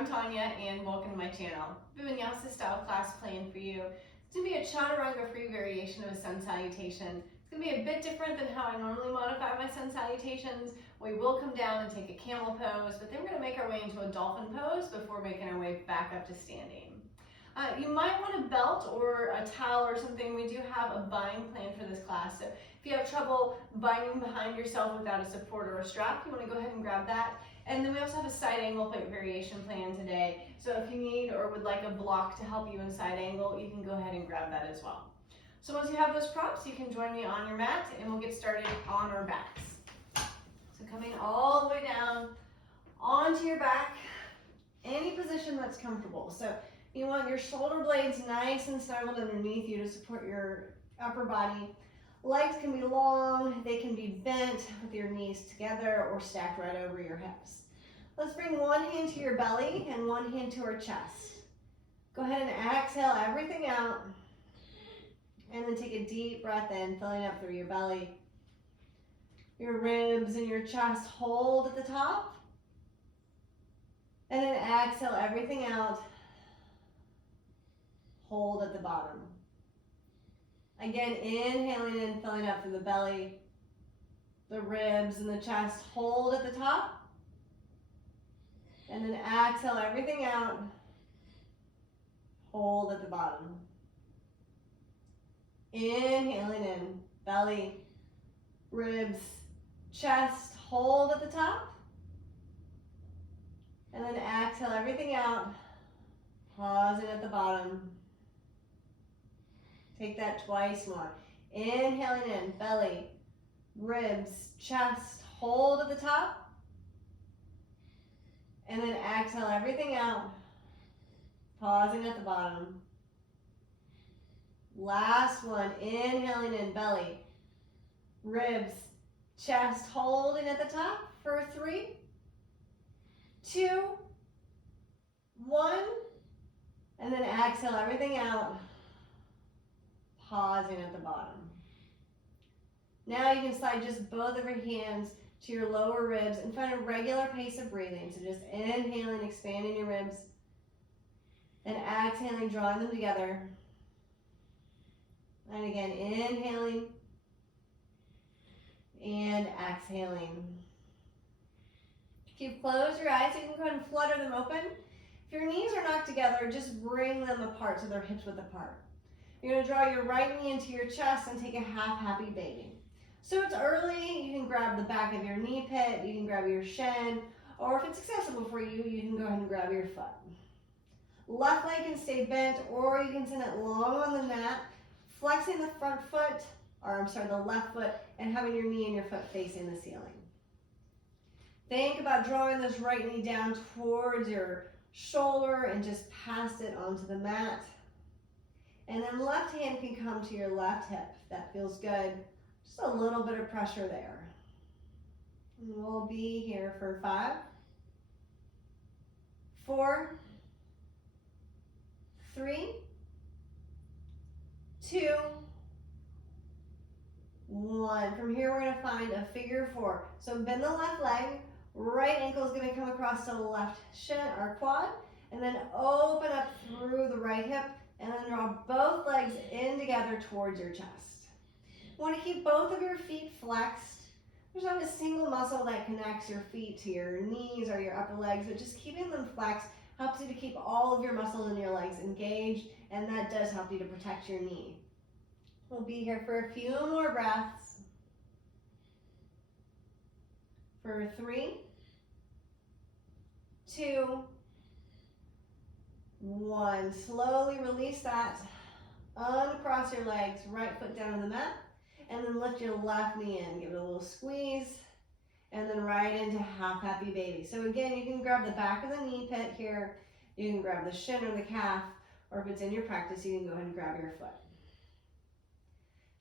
I'm Tanya and welcome to my channel. I have a vinyasa style class planned for you. It's going to be a Chaturanga free variation of a Sun Salutation. It's going to be a bit different than how I normally modify my Sun Salutations. We will come down and take a camel pose, but then we're going to make our way into a dolphin pose before making our way back up to standing. You might want a belt or a towel or something. We do have a bind plan for this class. So if you have trouble binding behind yourself without a support or a strap, you want to go ahead and grab that. And then we also have a side angle plate variation plan today. So if you need or would like a block to help you in side angle, you can go ahead and grab that as well. So once you have those props, you can join me on your mat and we'll get started on our backs. So coming all the way down onto your back, any position that's comfortable. So you want your shoulder blades nice and snuggled underneath you to support your upper body. Legs can be long, they can be bent with your knees together or stacked right over your hips. Let's bring one hand to your belly and one hand to our chest. Go ahead and exhale everything out. And then take a deep breath in, filling up through your belly. Your ribs and your chest hold at the top. And then exhale everything out. Hold at the bottom. Again, inhaling in, filling up through the belly, the ribs and the chest hold at the top. And then exhale everything out. Hold at the bottom. Inhaling in, belly, ribs, chest, hold at the top. And then exhale everything out, pausing at the bottom. Take that twice more. Inhaling in, belly, ribs, chest, hold at the top. And then exhale everything out, pausing at the bottom. Last one, inhaling in, belly, ribs, chest, holding at the top for 3, 2, 1. And then exhale everything out. Pausing at the bottom. Now you can slide just both of your hands to your lower ribs and find a regular pace of breathing. So just inhaling, expanding your ribs, and exhaling, drawing them together. And again, inhaling and exhaling. If you close your eyes, you can go ahead and flutter them open. If your knees are knocked together, just bring them apart so they're hips width apart. You're going to draw your right knee into your chest and take a half happy baby. So it's early, you can grab the back of your knee pit, you can grab your shin, or if it's accessible for you, you can go ahead and grab your foot. Left leg can stay bent, or you can send it long on the mat, flexing the front foot, the left foot, and having your knee and your foot facing the ceiling. Think about drawing this right knee down towards your shoulder and just pass it onto the mat. And then left hand can come to your left hip. That feels good. Just a little bit of pressure there. And we'll be here for 5, 4, 3, 2, 1. From here, we're going to find a figure 4. So bend the left leg. Right ankle is going to come across to the left shin or quad. And then open up through the right hip. And then draw both legs in together towards your chest. You want to keep both of your feet flexed. There's not a single muscle that connects your feet to your knees or your upper legs, but just keeping them flexed helps you to keep all of your muscles in your legs engaged, and that does help you to protect your knee. We'll be here for a few more breaths. For 3, 2, 1. Slowly release that. Uncross your legs, right foot down on the mat, and then lift your left knee in. Give it a little squeeze, and then right into half happy baby. So again, you can grab the back of the knee pit here. You can grab the shin or the calf, or if it's in your practice, you can go ahead and grab your foot.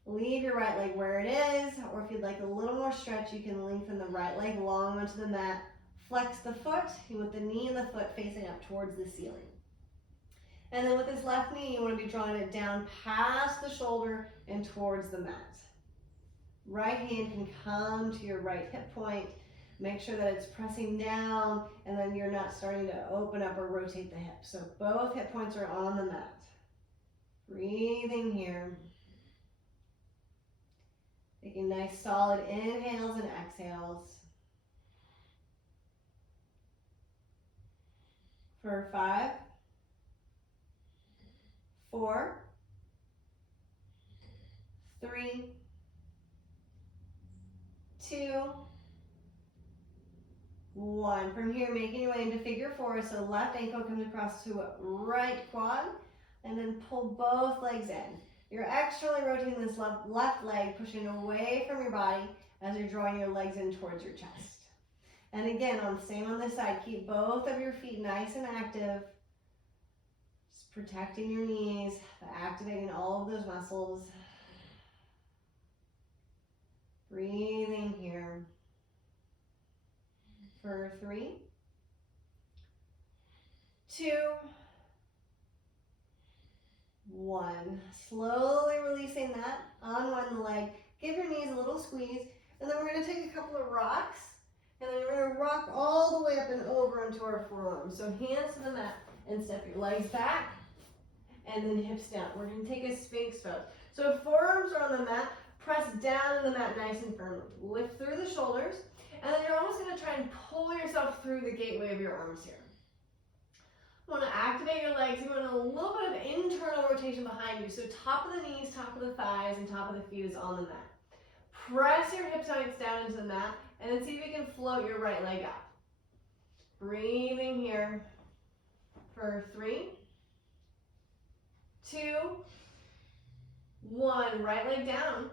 Leave your right leg where it is, or if you'd like a little more stretch, you can lengthen the right leg long onto the mat. Flex the foot with the knee and the foot facing up towards the ceiling. And then with this left knee, you want to be drawing it down past the shoulder and towards the mat. Right hand can come to your right hip point. Make sure that it's pressing down and then you're not starting to open up or rotate the hips. So both hip points are on the mat. Breathing here. Taking nice solid inhales and exhales. For 5, 4, 3, 2, 1. From here, making your way into figure 4. So left ankle comes across to right quad, and then pull both legs in. You're externally rotating this left leg, pushing away from your body as you're drawing your legs in towards your chest. And again, same on this side, keep both of your feet nice and active. Just protecting your knees, activating all of those muscles. Breathing here. For 3, 2, 1. Slowly releasing that. Unwind the leg. Give your knees a little squeeze. And then we're going to take a couple of rocks. And then we're going to rock all the way up and over into our forearms. So hands to the mat and step your legs back. And then hips down. We're going to take a Sphinx pose. So if forearms are on the mat, press down to the mat nice and firmly. Lift through the shoulders. And then you're almost going to try and pull yourself through the gateway of your arms here. You want to activate your legs. You want a little bit of internal rotation behind you. So top of the knees, top of the thighs, and top of the feet is on the mat. Press your hip joints down into the mat, and then see if you can float your right leg up. Breathing here for 3, 2, 1. Right leg down.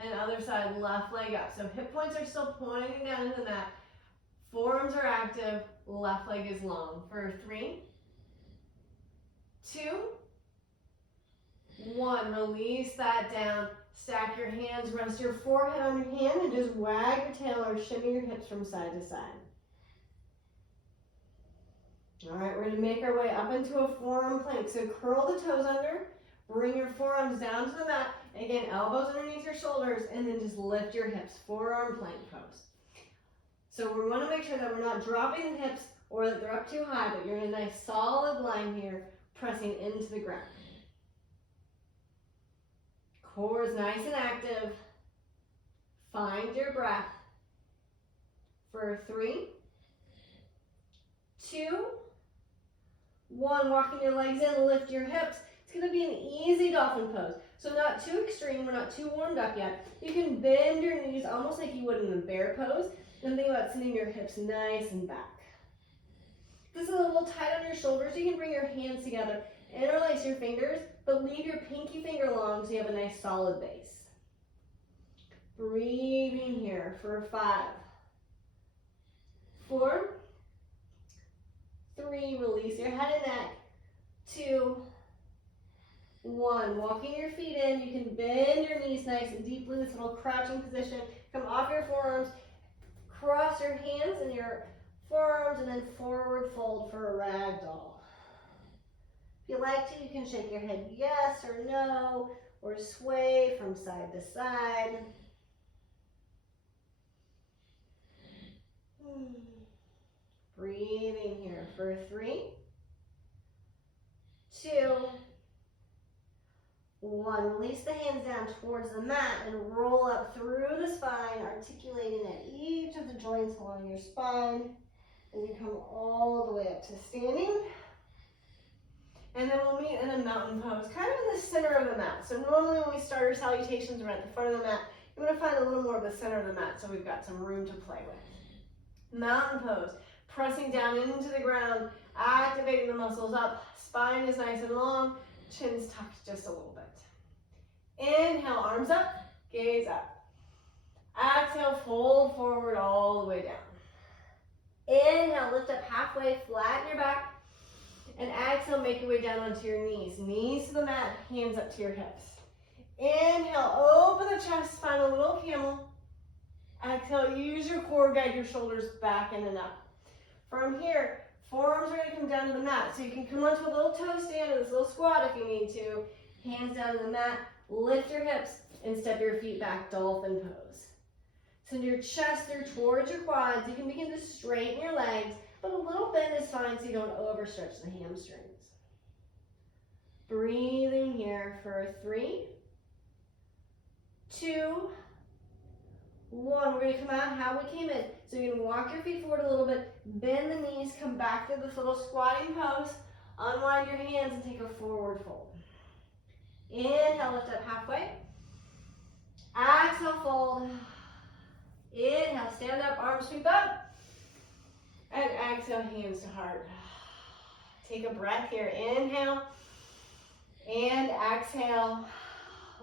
And other side, left leg up. So hip points are still pointing down into the mat. Forearms are active. Left leg is long. For 3, 2, 1. Release that down. Stack your hands. Rest your forehead on your hand and just wag your tail or shimmy your hips from side to side. All right, we're going to make our way up into a forearm plank. So curl the toes under. Bring your forearms down to the mat. Again, elbows underneath your shoulders, and then just lift your hips. Forearm plank pose. So we want to make sure that we're not dropping the hips or that they're up too high, but you're in a nice solid line here, pressing into the ground. Core is nice and active. Find your breath. For 3, 2, 1. Walking your legs in, lift your hips. It's going to be an easy dolphin pose. So not too extreme, we're not too warmed up yet. You can bend your knees almost like you would in a bear pose. And think about sending your hips nice and back. If this is a little tight on your shoulders, you can bring your hands together, interlace your fingers, but leave your pinky finger long so you have a nice solid base. Breathing here for 5, 4, 3, release your head and neck, 2, 1. Walking your feet in, you can bend your knees nice and deeply, this little crouching position. Come off your forearms, cross your hands and your forearms, and then forward fold for a rag doll. If you like to, you can shake your head yes or no, or sway from side to side. Breathing here for 3, 2, 1. Release the hands down towards the mat and roll up through the spine, articulating at each of the joints along your spine. And you come all the way up to standing. And then we'll meet in a mountain pose, kind of in the center of the mat. So normally when we start our salutations, we're at the front of the mat. You want to find a little more of the center of the mat so we've got some room to play with. Mountain pose, pressing down into the ground, activating the muscles up. Spine is nice and long, chin's tucked just a little bit. Inhale, arms up, gaze up. Exhale, fold forward all the way down. Inhale, lift up halfway, flatten your back. And exhale, make your way down onto your knees. Knees to the mat, hands up to your hips. Inhale, open the chest, find a little camel. Exhale, use your core, guide your shoulders back in and up. From here, forearms are going to come down to the mat. So you can come onto a little toe stand or this little squat if you need to. Hands down to the mat, lift your hips, and step your feet back, dolphin pose. Send your chest through towards your quads. You can begin to straighten your legs, but a little bend is fine so you don't overstretch the hamstrings. Breathing here for 3, 2, 1. We're going to come out how we came in. So you can walk your feet forward a little bit, bend the knees, come back to this little squatting pose, unwind your hands and take a forward fold. Inhale, lift up halfway. Exhale, fold. Inhale, stand up, arms sweep up. And exhale, hands to heart. Take a breath here. Inhale and exhale.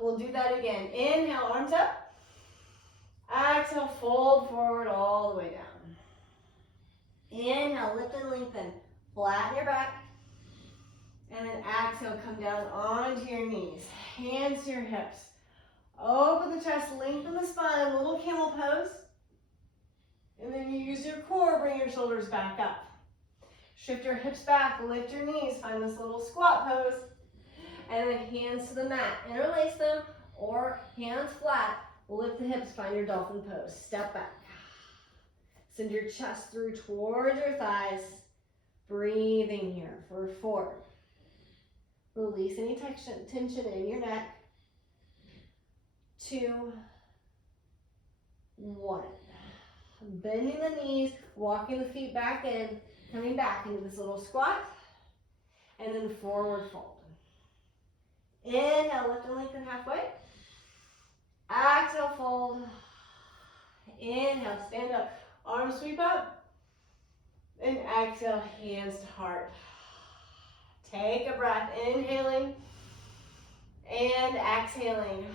We'll do that again. Inhale, arms up. Exhale, fold forward all the way down. Inhale, lift and lengthen. Flatten your back. And then exhale, come down onto your knees. Hands to your hips. Open the chest, lengthen the spine, little camel pose. And then you use your core, bring your shoulders back up. Shift your hips back, lift your knees, find this little squat pose. And then hands to the mat. Interlace them or hands flat. Lift the hips, find your dolphin pose. Step back. Send your chest through towards your thighs. Breathing here for 4. Release any tension in your neck. 2, 1. Bending the knees, walking the feet back in, coming back into this little squat, and then forward fold. Inhale, lift and lengthen halfway. Exhale, fold. Inhale, stand up, arms sweep up. And exhale, hands to heart. Take a breath, inhaling and exhaling.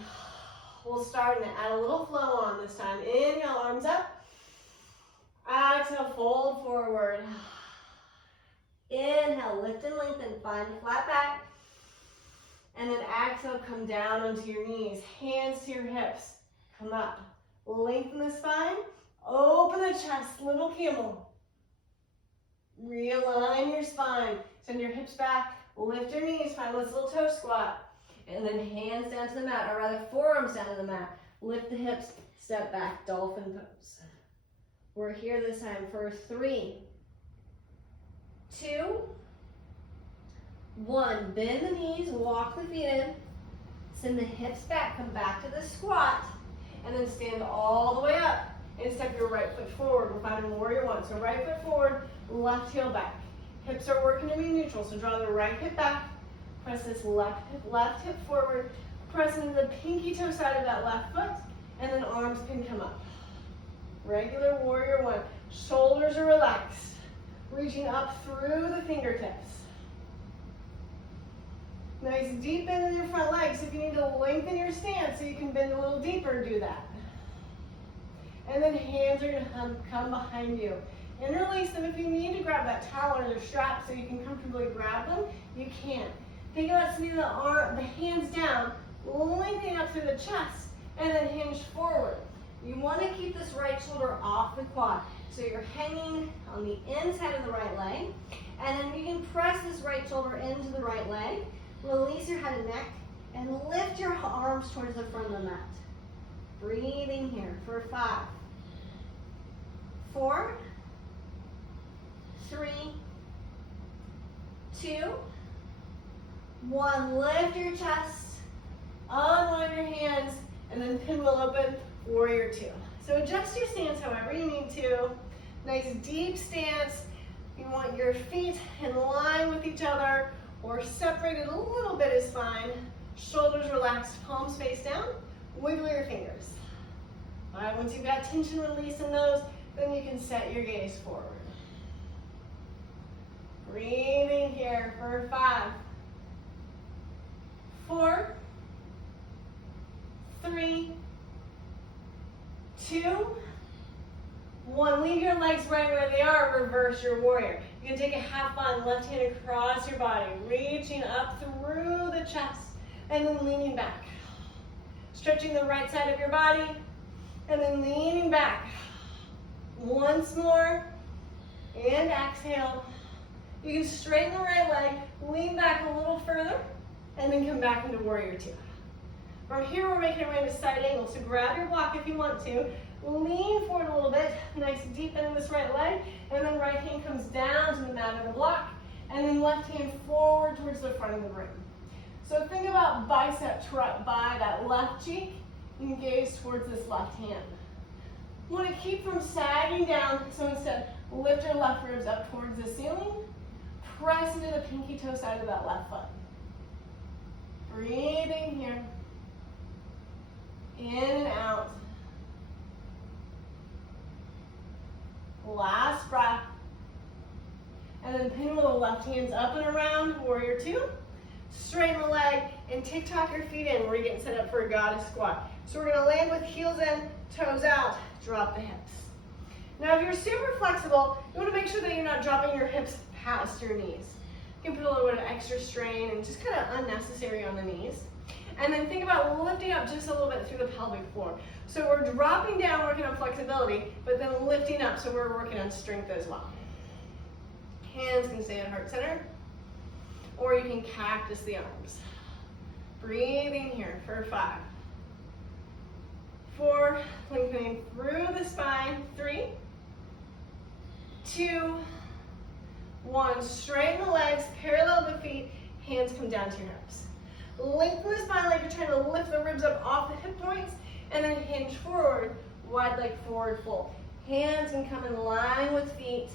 We'll start and add a little flow on this time. Inhale, arms up. Exhale, fold forward. Inhale, lift and lengthen, find a flat back. And then exhale, come down onto your knees, hands to your hips. Come up, lengthen the spine, open the chest, little camel. Realign your spine, send your hips back, lift your knees, find this little toe squat. And then hands down to the mat, or rather forearms down to the mat. Lift the hips, step back, dolphin pose. We're here this time for 3, 2, 1. Bend the knees, walk the feet in. Send the hips back, come back to the squat. And then stand all the way up. And step your right foot forward. We're finding warrior 1. So right foot forward, left heel back. Hips are working to be neutral, so draw the right hip back. Press this left hip forward. Press into the pinky toe side of that left foot. And then arms can come up. Regular warrior 1. Shoulders are relaxed. Reaching up through the fingertips. Nice deep bend in your front legs. If you need to lengthen your stance so you can bend a little deeper, do that. And then hands are going to come behind you. Interlace them if you need to grab that towel or the strap so you can comfortably grab them, you can. Think about sending the hands down, lengthening up through the chest, and then hinge forward. You want to keep this right shoulder off the quad. So you're hanging on the inside of the right leg, and then you can press this right shoulder into the right leg, release your head and neck, and lift your arms towards the front of the mat. Breathing here for 5, 4, 3, 2, 1. Lift your chest, unwind your hands, and then pinwheel open, warrior 2. So adjust your stance however you need to. Nice deep stance. You want your feet in line with each other or separated a little bit is fine. Shoulders relaxed, palms face down. Wiggle your fingers. All right, once you've got tension release in those, then you can set your gaze forward. Breathing here for 5, 4, 3, 2, 1. Leave your legs right where they are. Reverse your warrior. You can take a half bind, left hand across your body, reaching up through the chest, and then leaning back. Stretching the right side of your body, and then leaning back. Once more, and exhale. You can straighten the right leg, lean back a little further, and then come back into warrior 2. From here, we're making our way into side angle, so grab your block if you want to. Lean forward a little bit. Nice deep bend in this right leg. And then right hand comes down to the mat of the block. And then left hand forward towards the front of the room. So think about bicep by that left cheek. And gaze towards this left hand. You want to keep from sagging down. So instead, lift your left ribs up towards the ceiling. Press into the pinky toe side of that left foot. Breathing here. In and out. Last breath. And then pinwheel the left hands up and around, warrior two. Straighten the leg and tick-tock your feet in. We're getting set up for a goddess squat. So we're gonna land with heels in, toes out, drop the hips. Now if you're super flexible, you wanna make sure that you're not dropping your hips past your knees. You can put a little bit of extra strain and just kind of unnecessary on the knees. And then think about lifting up just a little bit through the pelvic floor. So we're dropping down, working on flexibility, but then lifting up, so we're working on strength as well. Hands can stay at heart center, or you can cactus the arms. Breathing here for 5, 4, lengthening through the spine, 3, 2, 1. Straighten the legs, parallel the feet, hands come down to your hips. Lengthen the spine like you're trying to lift the ribs up off the hip joints, and then hinge forward, wide leg forward fold. Hands can come in line with feet,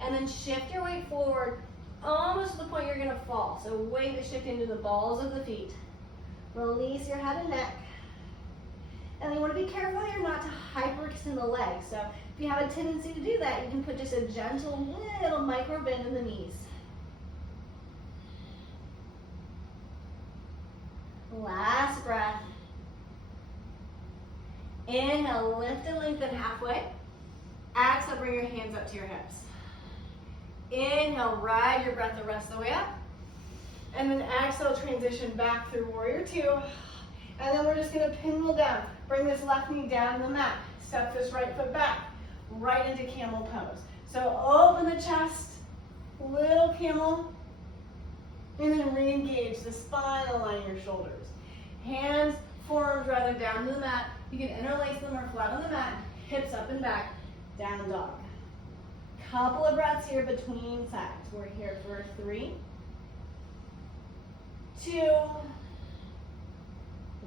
and then shift your weight forward, almost to the point you're gonna fall. So weight is shift into the balls of the feet. Release your head and neck. And you wanna be careful here not to hyperextend the legs. So if you have a tendency to do that, you can put just a gentle little micro bend in the knees. Last breath. Inhale, lift and lengthen halfway. Exhale, bring your hands up to your hips. Inhale, ride your breath the rest of the way up. And then exhale, transition back through warrior two. And then we're just gonna pinwheel down. Bring this left knee down to the mat. Step this right foot back, right into camel pose. So open the chest, little camel, and then re-engage the spine, align your shoulders. Hands, forearms rather down to the mat. You can interlace them or flat on the mat, hips up and back, down dog. Couple of breaths here between sides. We're here for 3, 2,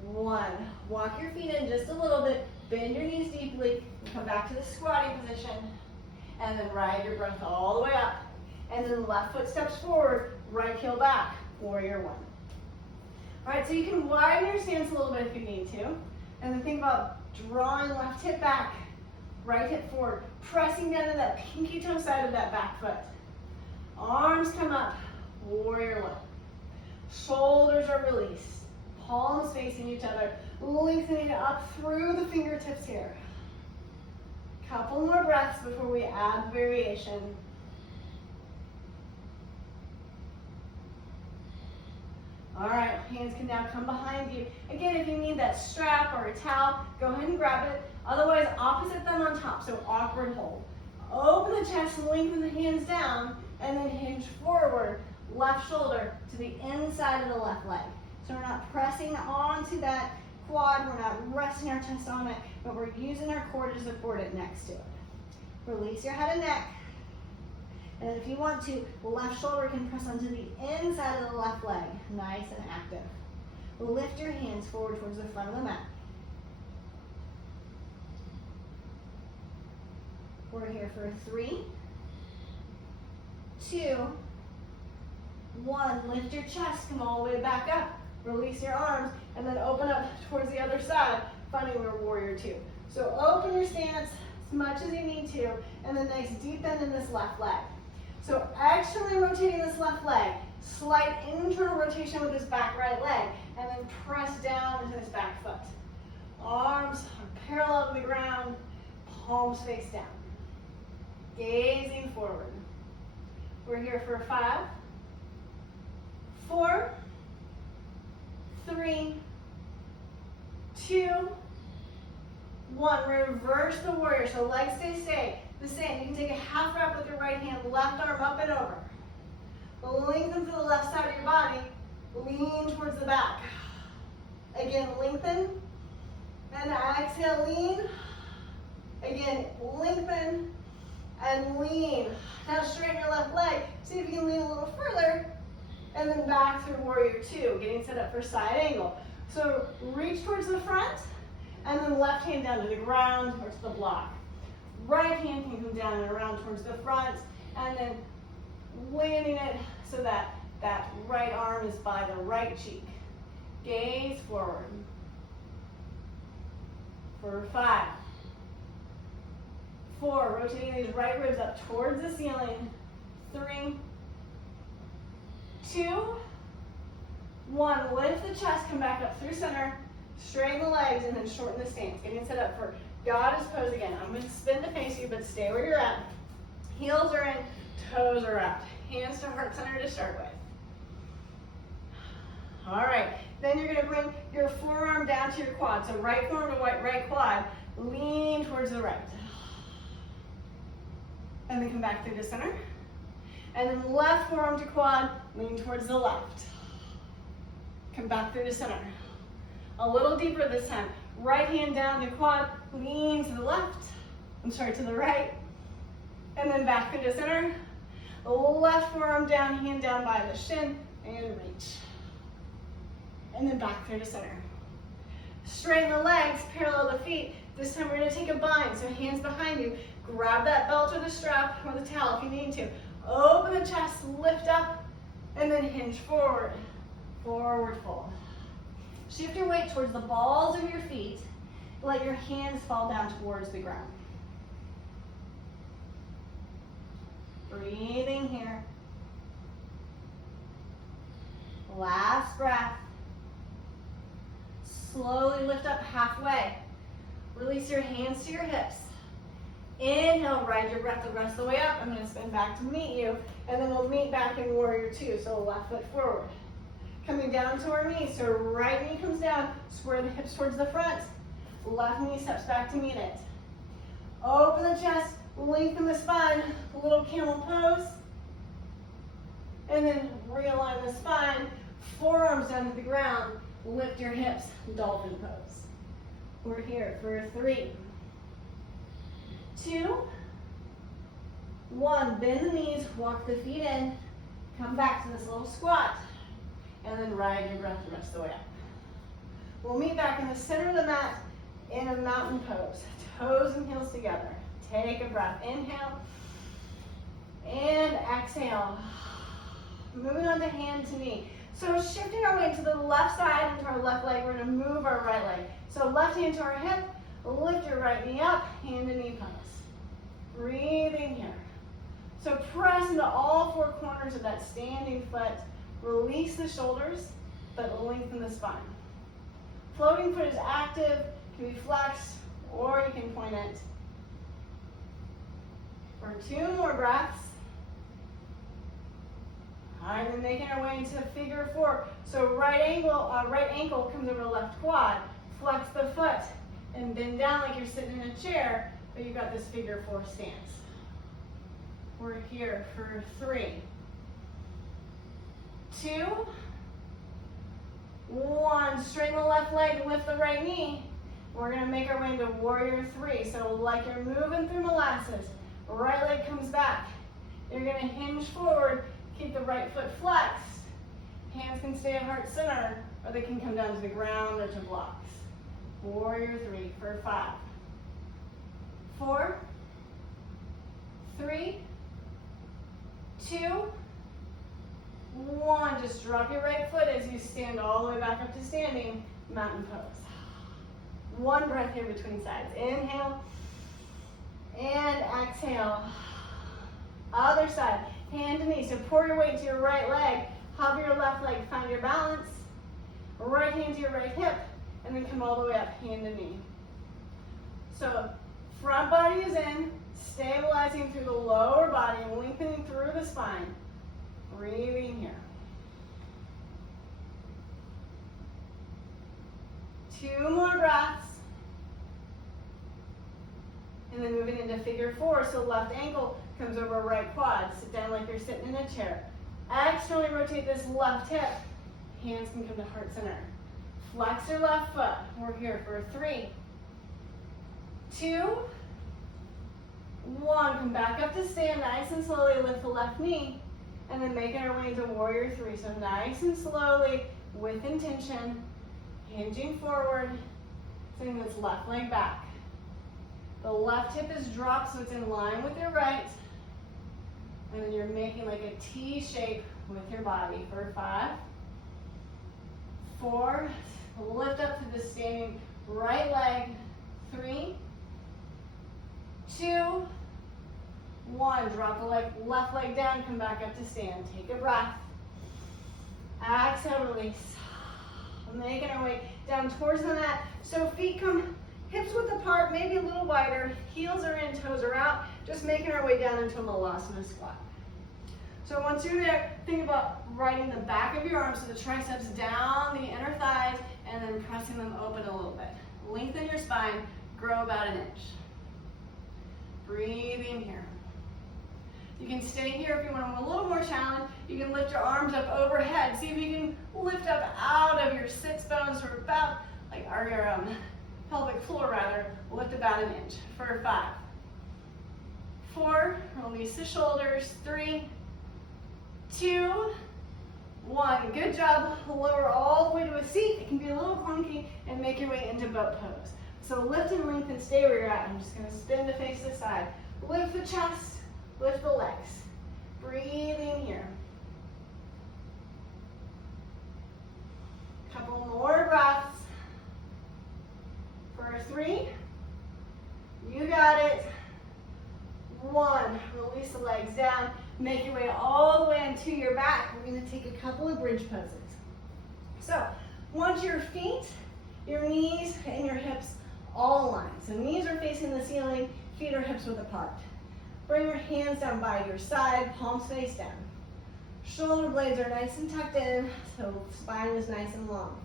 1. Walk your feet in just a little bit, bend your knees deeply, come back to the squatting position, and then ride your breath all the way up. And then left foot steps forward, right heel back, warrior one. All right, so you can widen your stance a little bit if you need to. And then think about drawing left hip back, right hip forward, pressing down to that pinky toe side of that back foot. Arms come up, warrior one. Shoulders are released, palms facing each other, lengthening up through the fingertips here. Couple more breaths before we add variation. All right, hands can now come behind you. Again, if you need that strap or a towel, go ahead and grab it. Otherwise, opposite thumb on top, so awkward hold. Open the chest, lengthen the hands down, and then hinge forward, left shoulder to the inside of the left leg. So we're not pressing onto that quad, we're not resting our chest on it, but we're using our core to support it next to it. Release your head and neck. And if you want to, left shoulder can press onto the inside of the left leg, nice and active. Lift your hands forward towards the front of the mat. We're here for 3, 2, 1. Lift your chest, come all the way back up. Release your arms, and then open up towards the other side, finding your warrior two. So open your stance as much as you need to, and then nice deep bend in this left leg. So externally rotating this left leg, slight internal rotation with this back right leg, and then press down into this back foot. Arms are parallel to the ground, palms face down. Gazing forward. We're here for 5, 4, 3, 2, 1. Reverse the warrior, so legs stay the same. You can take a half wrap with your right hand, left arm up and over. Lengthen to the left side of your body, lean towards the back. Again, lengthen, and exhale, lean. Again, lengthen and lean. Now straighten your left leg. See if you can lean a little further. And then back through warrior two, getting set up for side angle. So reach towards the front, and then left hand down to the ground or to the block. Right hand can come down and around towards the front, and then landing it so that that right arm is by the right cheek. Gaze forward. For 5, 4, rotating these right ribs up towards the ceiling. 3, 2, 1. Lift the chest, come back up through center. Straighten the legs and then shorten the stance. Getting set up for goddess pose again. I'm going to spin to face you, but stay where you're at. Heels are in, toes are out. Hands to heart center to start with. All right, then you're going to bring your forearm down to your quad. So right forearm to right quad, lean towards the right. And then come back through the center. And then left forearm to quad, lean towards the left. Come back through the center. A little deeper this time. Right hand down to quad, lean to the left. I'm sorry, to the right. And then back through the center. Left forearm down, hand down by the shin, and reach. And then back through the center. Straighten the legs, parallel the feet. This time we're going to take a bind, so hands behind you. Grab that belt or the strap or the towel if you need to. Open the chest, lift up, and then hinge forward. Forward fold. Shift your weight towards the balls of your feet. Let your hands fall down towards the ground. Breathing here. Last breath. Slowly lift up halfway. Release your hands to your hips. Inhale, ride your breath the rest of the way up. I'm going to spin back to meet you, and then we'll meet back in warrior two. So left foot forward. Coming down to our knees, so right knee comes down, square the hips towards the front. Left knee steps back to meet it. Open the chest, lengthen the spine, a little camel pose. And then realign the spine, forearms down to the ground, lift your hips, dolphin pose. We're here for 3, 2, 1. Bend the knees, walk the feet in, come back to this little squat, and then ride your breath the rest of the way up. We'll meet back in the center of the mat in a mountain pose. Toes and heels together. Take a breath. Inhale and exhale. Moving on to hand to knee. So shifting our weight to the left side into our left leg, we're going to move our right leg. So left hand to our hip, lift your right knee up, hand to knee pose. Breathing here. So press into all 4 corners of that standing foot. Release the shoulders, but lengthen the spine. Floating foot is active, can be flexed, or you can point it. For 2 more breaths. All right, then making our way into figure 4. So right ankle comes over left quad. Flex the foot and bend down like you're sitting in a chair, but you've got this figure 4 stance. We're here for 3, 2, 1. Straighten the left leg, lift the right knee. We're going to make our way into warrior 3. So like you're moving through molasses, right leg comes back. You're going to hinge forward, keep the right foot flexed. Hands can stay at heart center, or they can come down to the ground or to blocks. Warrior 3 for 5, 4, 3, 2, 1. Just drop your right foot as you stand all the way back up to standing, mountain pose. 1 breath here between sides. Inhale and exhale. Other side, hand to knee. So pour your weight to your right leg. Hover your left leg, find your balance. Right hand to your right hip, and then come all the way up, hand to knee. So front body is in, stabilizing through the lower body, lengthening through the spine. Breathing here. 2 more breaths. And then moving into figure 4. So left ankle comes over right quad. Sit down like you're sitting in a chair. Externally rotate this left hip. Hands can come to heart center. Flex your left foot. We're here for 3, 2, 1, come back up to stand, nice and slowly lift the left knee, and then making our way into warrior 3. So nice and slowly, with intention, hinging forward, sending this left leg back. The left hip is dropped so it's in line with your right, and then you're making like a T shape with your body for 5, 4, lift up to the standing right leg, 3, 2, 1, drop the left leg down, come back up to stand. Take a breath. Exhale, release. Making our way down towards the mat. So feet come hips width apart, maybe a little wider. Heels are in, toes are out. Just making our way down into a malasana squat. So once you're there, think about riding the back of your arms, so the triceps down the inner thighs, and then pressing them open a little bit. Lengthen your spine, grow about an inch. Breathe in here. You can stay here if you want a little more challenge. You can lift your arms up overhead. See if you can lift up out of your sits bones for about, like your pelvic floor rather, lift about an inch for 5, 4, release the shoulders, 3, 2, 1. Good job. Lower all the way to a seat. It can be a little clunky, and make your way into boat pose. So lift and lengthen, stay where you're at. I'm just gonna spin to face the side. Lift the chest, lift the legs. Breathe in here. Couple more breaths. For 3, you got it. 1, release the legs down. Make your way all the way into your back. We're gonna take a couple of bridge poses. So, want your feet, your knees, and your hips all aligned. So knees are facing the ceiling, feet are hips width apart. Bring your hands down by your side, palms face down. Shoulder blades are nice and tucked in, so spine is nice and long.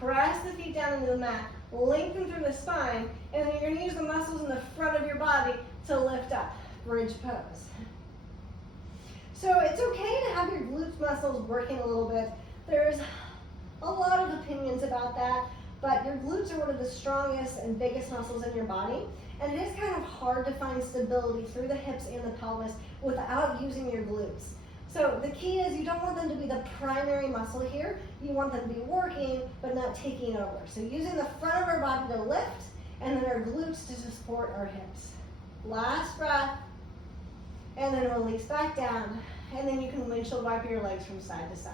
Press the feet down into the mat, lengthen through the spine, and then you're gonna use the muscles in the front of your body to lift up, bridge pose. So it's okay to have your glutes muscles working a little bit. There's a lot of opinions about that, but your glutes are one of the strongest and biggest muscles in your body, and it is kind of hard to find stability through the hips and the pelvis without using your glutes. So the key is you don't want them to be the primary muscle here. You want them to be working, but not taking over. So using the front of our body to lift, and then our glutes to support our hips. Last breath, and then release back down, and then you can windshield wiper your legs from side to side.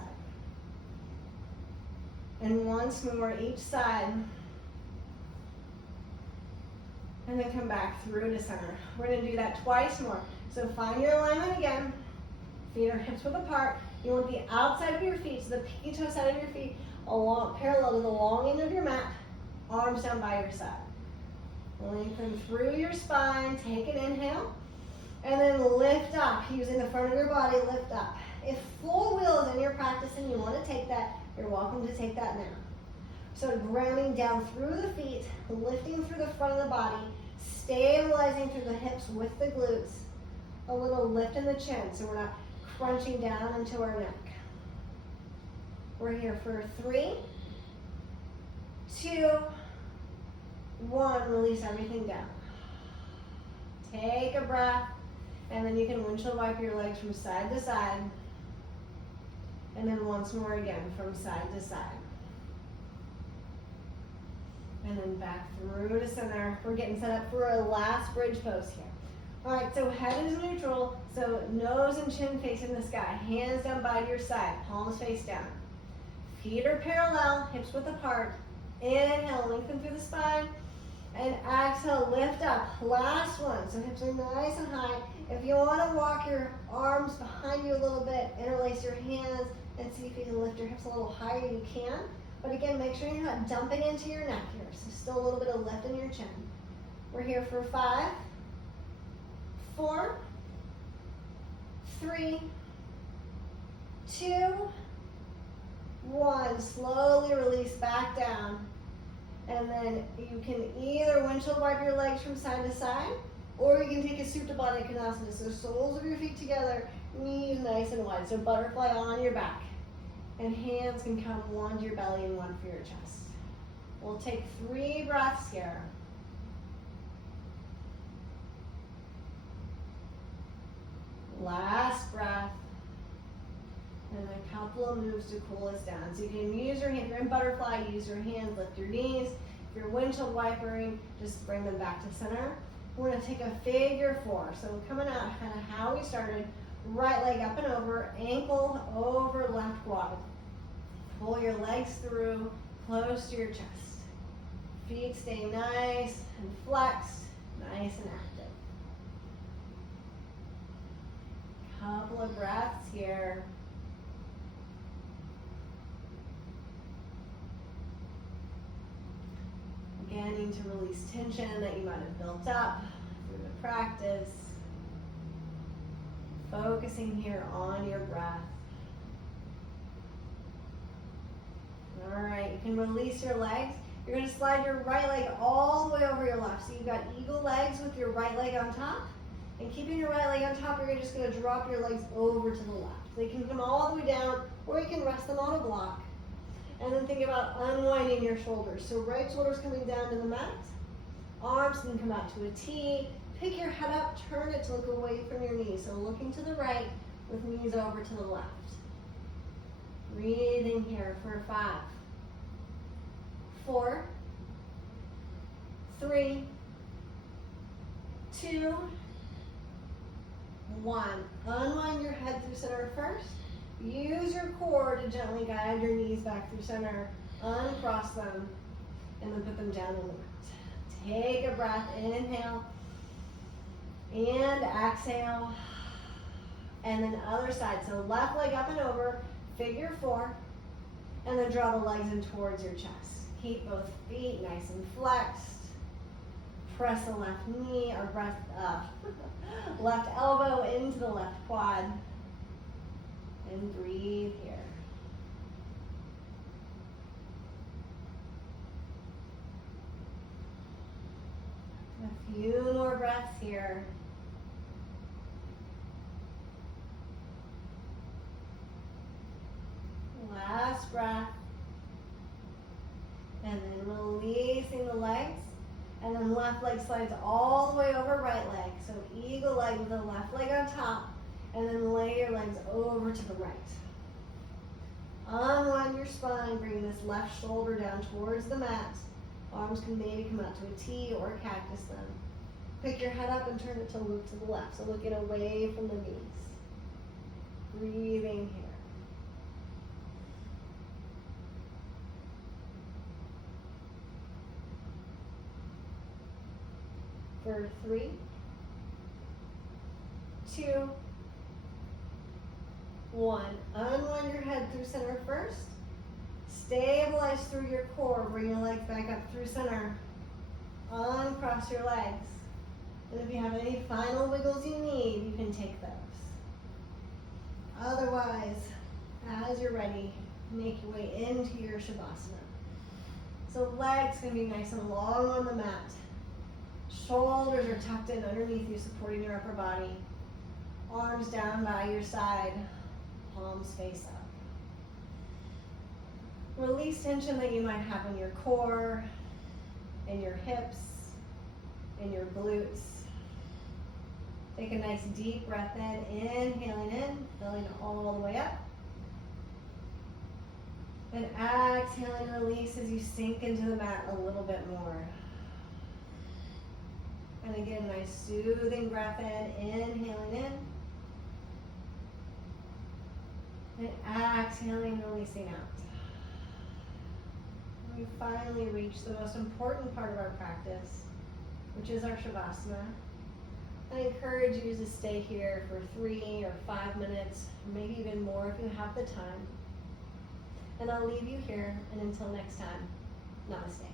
And once more, each side. And then come back through to center. We're gonna do that twice more. So find your alignment again. Feet are hips width apart. You want the outside of your feet, so the pinky toe side of your feet, along, parallel to the long end of your mat. Arms down by your side. Lengthen through your spine, take an inhale, and then lift up, using the front of your body, lift up. If full wheel is in your practice and you want to take that, you're welcome to take that now. So grounding down through the feet, lifting through the front of the body, stabilizing through the hips with the glutes. A little lift in the chin, so we're not crunching down into our neck. We're here for 3, 2, 1, release everything down. Take a breath, and then you can windshield wipe your legs from side to side. And then once more again, from side to side. And then back through to center. We're getting set up for a last bridge pose here. All right, so head is neutral, so nose and chin facing the sky. Hands down by your side, palms face down. Feet are parallel, hips width apart. Inhale, lengthen through the spine. And exhale, lift up. Last one, so hips are nice and high. If you want to walk your arms behind you a little bit, interlace your hands, and see if you can lift your hips a little higher, you can. But again, make sure you're not dumping into your neck here. So still a little bit of lift in your chin. We're here for 5, 4, 3, 2, 1. Slowly release back down. And then you can either windshield wipe your legs from side to side, or you can take a Supta Baddha Konasana. So soles of your feet together, knees nice and wide. So butterfly on your back. And hands can come one to your belly and one for your chest. We'll take 3 breaths here. Last breath. And a couple of moves to cool us down. So you can use your hand, if you're in butterfly, use your hands, lift your knees. If you're windshield wipering, just bring them back to center. We're gonna take a figure four. So coming out kind of how we started, right leg up and over, ankle over left quad. Pull your legs through, close to your chest. Feet stay nice and flexed, nice and active. Couple of breaths here. Beginning to release tension that you might have built up through the practice. Focusing here on your breath. All right, you can release your legs. You're going to slide your right leg all the way over your left. So you've got eagle legs with your right leg on top. And keeping your right leg on top, you're just going to drop your legs over to the left. They can come all the way down, or you can rest them on a block. And then think about unwinding your shoulders. So right shoulder's coming down to the mat. Arms can come out to a T. Pick your head up, turn it to look away from your knees. So looking to the right with knees over to the left. Breathing here for 5, 4, 3, 2, 1. Unwind your head through center first. Use your core to gently guide your knees back through center. Uncross them and then put them down on the mat. Take a breath, inhale and exhale. And then other side. So left leg up and over, figure 4, and then draw the legs in towards your chest. Keep both feet nice and flexed. Press the left knee or left elbow into the left quad. And breathe here. A few more breaths here. Last breath. And then releasing the legs. And then left leg slides all the way over right leg. So eagle leg with the left leg on top. And then lay your legs over to the right. Unwind your spine, bring this left shoulder down towards the mat. Arms can maybe come out to a T or a cactus then. Pick your head up and turn it to look to the left, so looking away from the knees. Breathing here. For 3, 2, 1. Unwind your head through center first. Stabilize through your core. Bring your legs back up through center. Uncross your legs. And if you have any final wiggles you need, you can take those. Otherwise, as you're ready, make your way into your Shavasana. So legs can be nice and long on the mat. Shoulders are tucked in underneath you, supporting your upper body. Arms down by your side. Palms face up. Release tension that you might have in your core, in your hips, in your glutes. Take a nice deep breath in, inhaling in, filling it all the way up. And exhaling, release as you sink into the mat a little bit more. And again, nice soothing breath in, inhaling in. And exhaling, releasing out. We finally reach the most important part of our practice, which is our Shavasana. I encourage you to stay here for 3 or 5 minutes, maybe even more if you have the time. And I'll leave you here, and until next time, namaste.